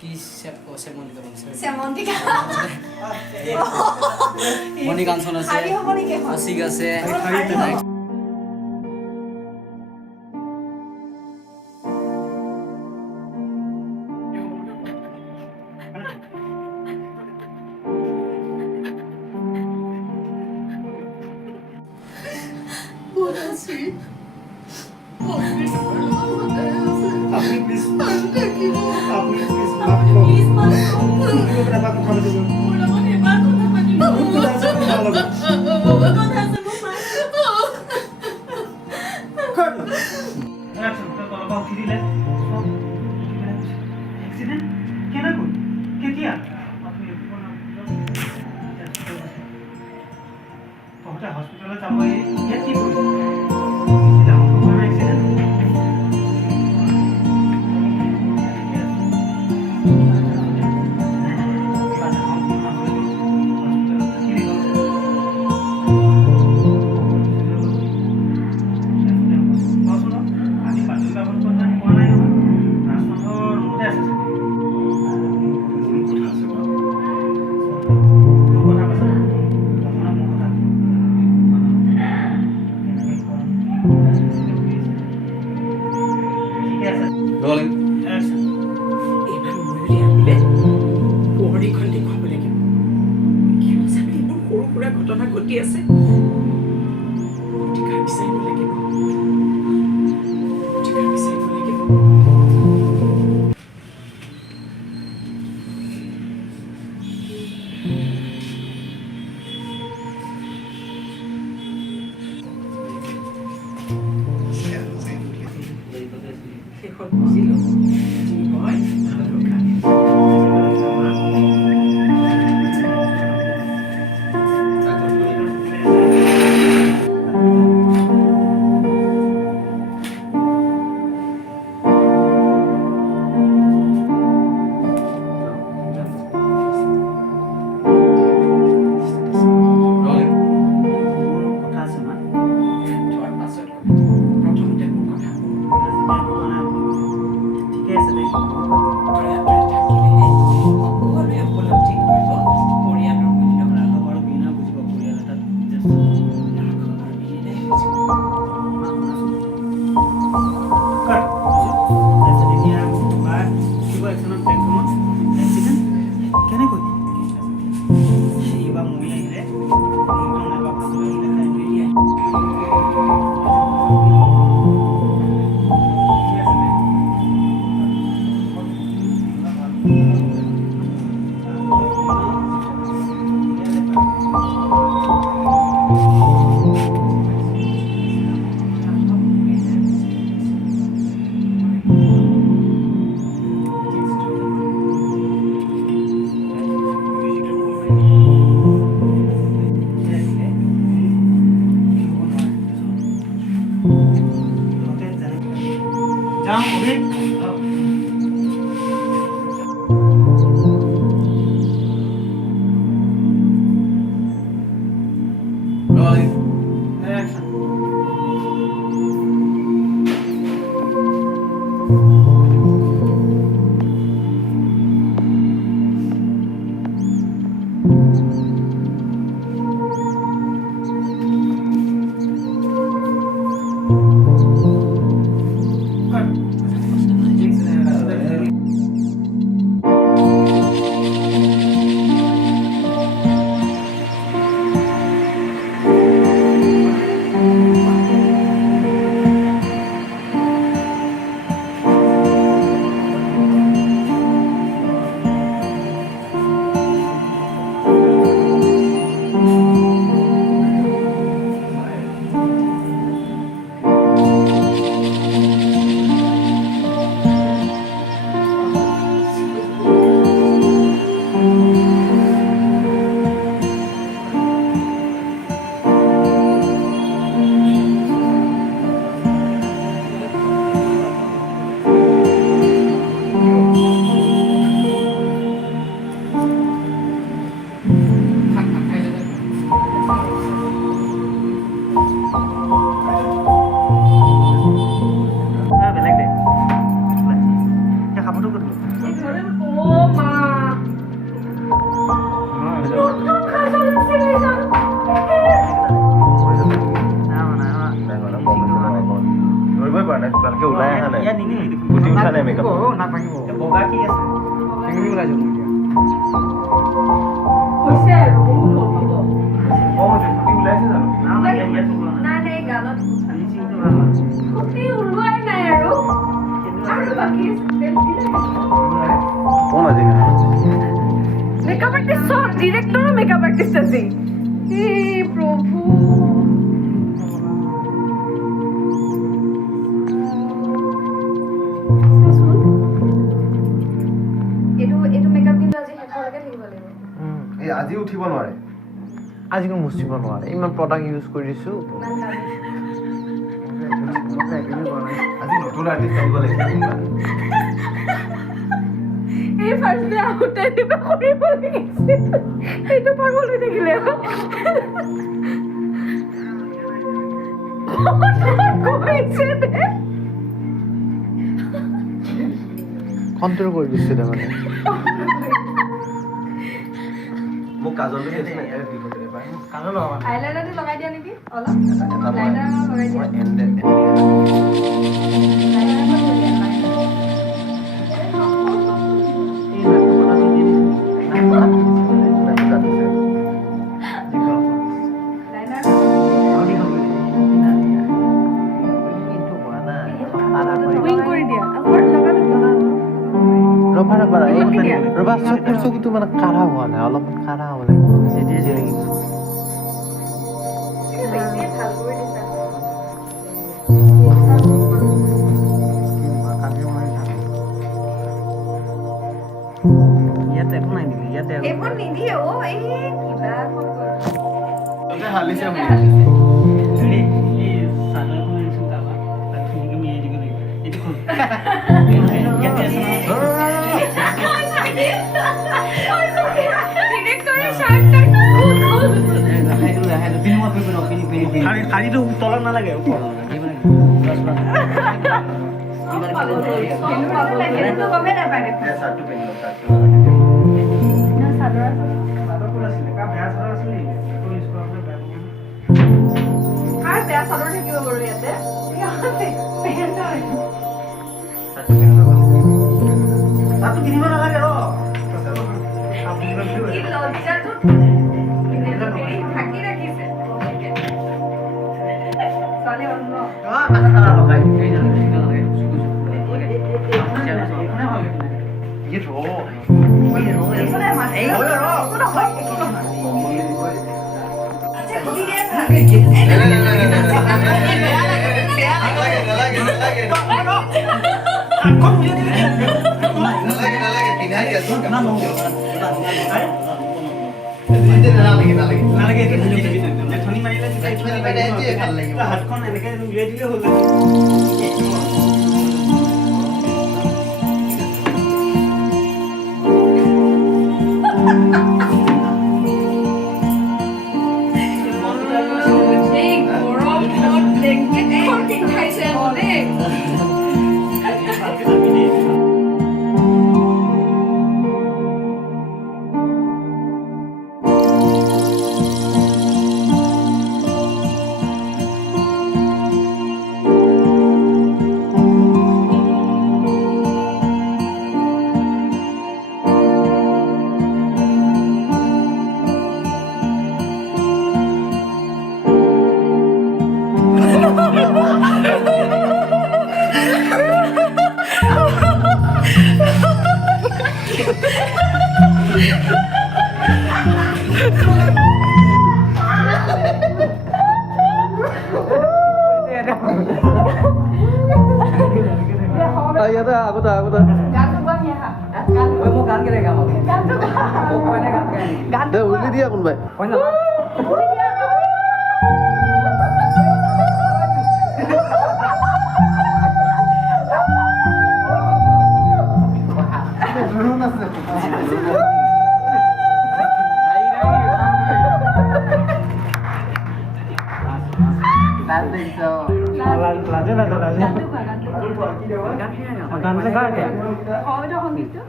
কি সেমন্তিকা সেমন্তিকা মনি কাঞ্চন আছে শাড়ী হ'ব নেকি এখন? অসিক আছে শাড়ী হ'ব। আপনি প্লিজ মাফ করুন কথা বলতে হসপিটালে যাব ইয়াত কি কৰিছে rolling এইবাৰ ময়ূৰী আহিলে পোহৰীখন দেখুৱাব লাগিব কিয় চাগে এইবোৰ সৰু সুৰা ঘটনা ঘটি আছে প্ৰতিকাৰ বিচাৰিব লাগিব প্ৰতিকাৰ বিচাৰিব লাগিব শেষত বুজিলো যি হয় ভালৰ কাৰণে rolling কথা আছে মা যোৱাৰ পাছত প্ৰথমতে মোৰ কথা ঠিকে আছে দে দয়াকৈ থাকিলেহে সকলোৱে উপলব্ধি কৰিব পৰিয়ালৰ মূল্য ৰাঘৱ আৰু বীণা বুজিব পৰিয়াল এটাত ৰাঘৱ আৰু বীৰেই বুজিব কেনেকৈ এইবাৰ মই আহিলে নাইবা ভাতলৈ যাওঁ ঠিক আছে টেকনিক ওলাই যাব এতিয়া হৈছে আৰু বহুত হ'ব ওলাইছে জানো না ইয়াত ওলোৱা নাই নাই নাই গালত ফিনিচিংটো ভাল আছে খুটি ওলোৱাই নাই আৰু বাকী তেল দিলে কোন আছে মেকআপ আর্টিস্ট সব ডিরেক্টর মেকআপ আর্টিস্ট আছে হে প্রভু এইটো মেকআপ কিন্তু আজি শেষলৈকে থাকিব লাগিব এই আজি উঠিব নোৱাৰে আজি কোনো মুচিব নোৱাৰে ইমান প্ৰডাক্ট ইউজ কৰিছো আজি নতুন আৰ্টিষ্ট আহিব লাগিব এই ফাৰ্ষ্ট ডে আউট দিব কৰিব লাগিছে এইটো পাগল হৈ থাকিলে কণ্ট্ৰল কৰি দিছে তাৰমানে মোক কাজলটো দিছে না ইয়াৰ দিব পাৰে পাই কালো লগাবা আইলাইনাৰটো লগাই দিয়া নেকি অলপ লাইনাৰ লগাই দিয়া ৰবা চকুটো মানে কাঢ়া হোৱা নাই অলপমান কাঢ়া হ'ব লাগিব এতিয়া লাগিব ইয়াতে একো নাই নেকি ইয়াতে এইবোৰ নিদিয়ে অ এই কিবা হালিছে মোক হেৰি এই চাদৰখন আনিছোঁ তাৰপৰা তাক ধুনীয়াকৈ মিলাই দিব লাগিব এইটো খুব ইয়াতে আছে শাড়ীটো তলত নালাগে চাৰ্টটো পিন্ধি লওক চাৰ্টটো চাদৰখন আছিলে কা বেয়া চাদৰ আছিলে এইটো ইউজ কৰাবলৈ বেয়া আৰু বেয়া চাদৰ থাকিব বাৰু ইয়াতে চাদৰটো কিনিব নালাগে ৰ কি লজ্জাটো ঢাকি ৰাখিছে ছোৱালী অন্য লগাই হাতখন এনেকে উলিয়াই দিলে হ'ল এই গৰমত ব্লেংকেট এখন পিন্ধাইছে দেই ইয়াতে আগতে গানটো গোৱা নিয়া মই গান কেলে গাম গানটো মোক কয়নে গান গাই দে উলি দিয়া কোনোবাই হয় না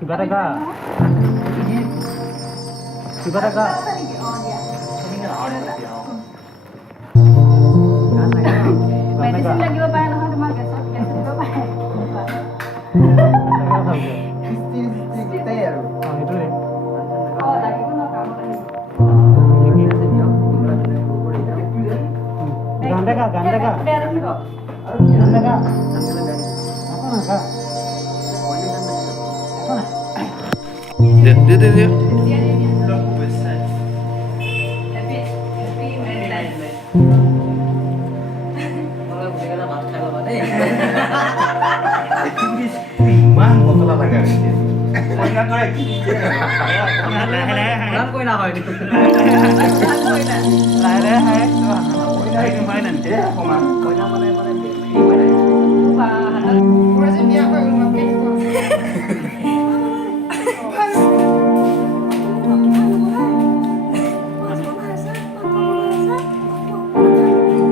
কিবা এটা গা কিবা এটা গা মেডিচিন লাগিব পাৰে নহয় তোমাৰ গেছত গেছ দিব পাৰে দে দে দে দে ভাত খাই ল'বা দেই ইমান মছলা লাগা হৈছে ইমান কৈ নাখায় লাহে লাহে খাই সেইটো হয় নাই অকণমান কইনা মানে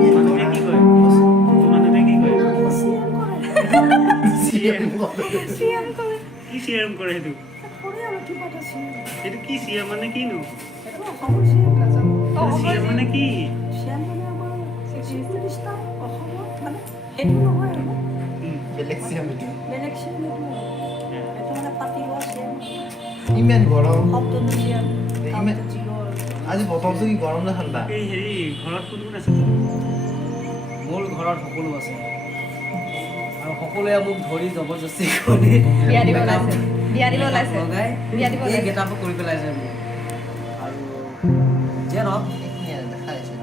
মানুহে কি কয় মানুহে কি কয় কি চিএম কৰে সেইটো সেইটো কি চিএম মানে কিনো চিএম মানে কি ইমান গৰম আজি বতৰটো কি গৰম নে ঠাণ্ডা এই হেৰি ঘৰত কোন কোন আছে মোৰ ঘৰত সকলো আছে আৰু সকলোৱে মোক ধৰি জবৰদস্তি কৰি বিয়া দিব ওলাইছে লগাই বিয়া দিব এই ওলাইছে গেটাপ কৰি পেলাইছে মোক আৰু যিয়ে নহওক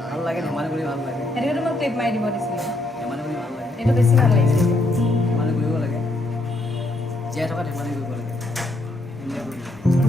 ভাল লাগে ধেমালি কৰি ভাল লাগে সেইটো মই ক্লিপ মাৰি দিব দিছিলোঁ ধেমালি কৰি ভাল লাগে এইটো বেছি ভাল লাগিছে ধেমালি কৰিব লাগে জীয়াই থকা ধেমালি কৰিব লাগে